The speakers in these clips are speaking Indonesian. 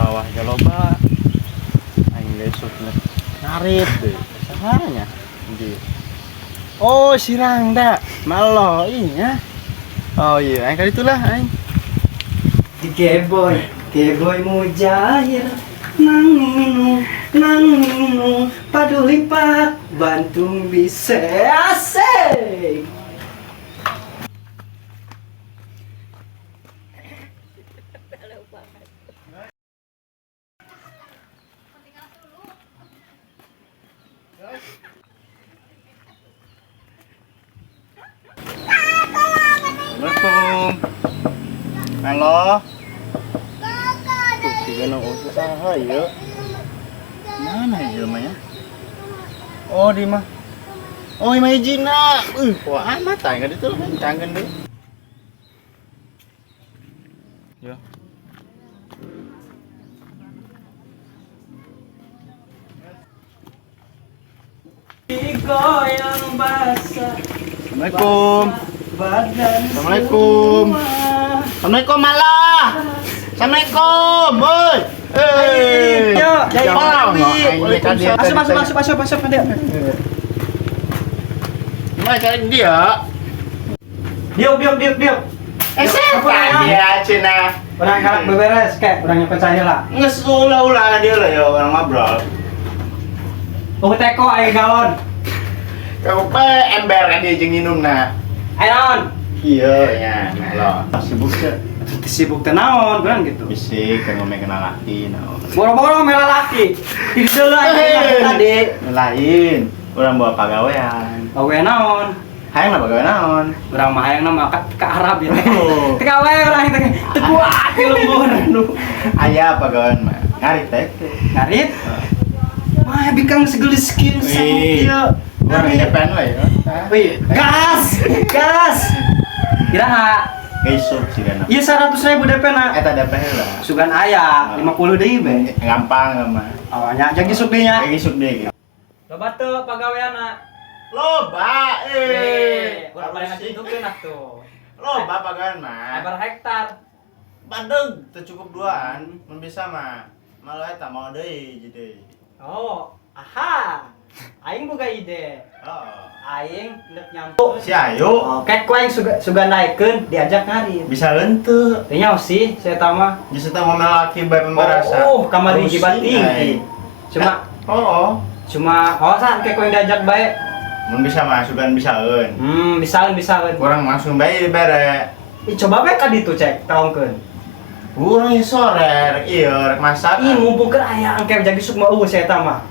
sawah aja loba aing besok ngarit deh sahanya di oh si Rangda malo iya oh iya aing kali itulah aing di Geboy mujahir nang ninu paduli pak Bantung bisa asik. Assalamualaikum. Halo. Tiga nang usaha ya. Mana ya mah? Oh di mah. Oh ima hijina. Wah amat tah enggak itu cangen deh. Ya. Digoyang basah. Assalamualaikum. Badan. Assalamualaikum. Assalamualaikum malah. Assalamualaikum. Woi. Yo, jadi masuk dia. Gimana cari dia? Diam. Siapa dia Cina? Orang kalak beberes kayak orang yang percaya lah. Ngesulah dia lah ya orang ngobrol. Oh teko ayo galon. Kau pe ember kan dia jeung minumna. Ayo naon? Iya ya, lo. Sibuk ya. Sibuk teh naon, kurang gitu. Bisik kan ngomong kenal laki naon. Boro-boro mela laki. Di deuleu aja tadi. Lain, urang bawa pagawean. Gawe naon? Hayang lah pagawean naon? Urang mah hayang nama ke Arab ya. Oh. Teu gawe urang teu kuat di lembur. Aya pagawean mah. Ngarit teh. Ngarit? Wah, bikang segelis skin sama dia. Urang depan we ya. Wih, gas. Kiraha Geisuk sih kan. iya 100.000 DP na. Eta DP lah. Sugan aya 50 deui be. Gampang mah. Awalnya jeung gisuk deui nya. Geisuk deui. Loba teu pagaweanna. Loba Urang paling ngajitukeun atuh. Loba pagawean mah. Lebar hektar. Bandeng teu cukup duaan, mun bisa mah. Malu eta mau deui jadi. Oh, aha. Aing boga ide. Oh. Aing neuk nyampu. Si Ayu Oke, ku aing suga naikeun diajak ngarit. bisa henteu. Teu nyaho sih saya tah mah. Geus eta momen laki bae pembarasa. Oh, kamari jibat tinggi. Oh. Cuma san kayak ku yang diajak bae. Mun bisa mah sugan bisaeun. Bisaeun. Kurang langsung bae dibere. Ih, coba bae ka ditu cek taongkeun. Urang sore rek ieu rek masak. Ih, ngumpulkeun aya angke jadi suk mah eueuh saya tah mah.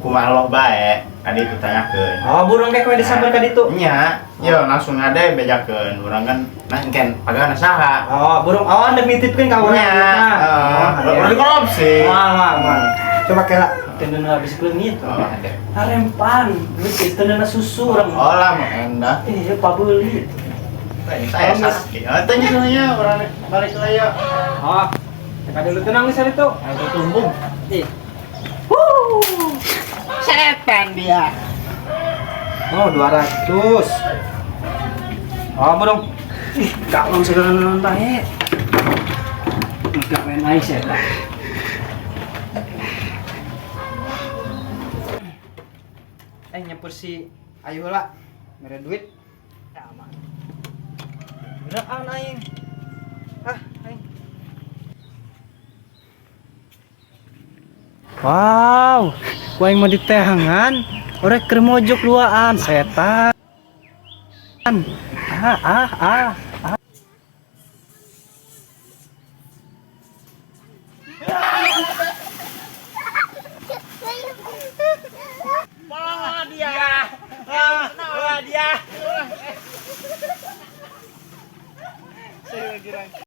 Kumaha bae kadi ditanyakeun. Oh, burung kayak kowe disamper ka ditu. Nya, yo langsung ade bejakeun. Urang kan nah engken pagawean saha. Oh, burung hendak nitipkeun ka urang. Urang korupsi. Mal. Coba kela tendeuna habis kleungit. Oh, ada. Harempan, geus tendeuna susu urang. Oh lah mau endah. Iya, pabeuli. Saya sakit. Tanya saya orang balik lagi ya. Oh, teka dulu tenang di sana tuh. Aku tumbung. Ih. Setan dia. Oh, 200. Oh, burung. Ih, galon segala nonton ya. Enggak main air setan. Nyempur si Ayu lah. Mere duit. Ya aman. Beraan aing. Aing. Wow, ku aing mah di tehangan, orek keur mojok duaan setan. Ah.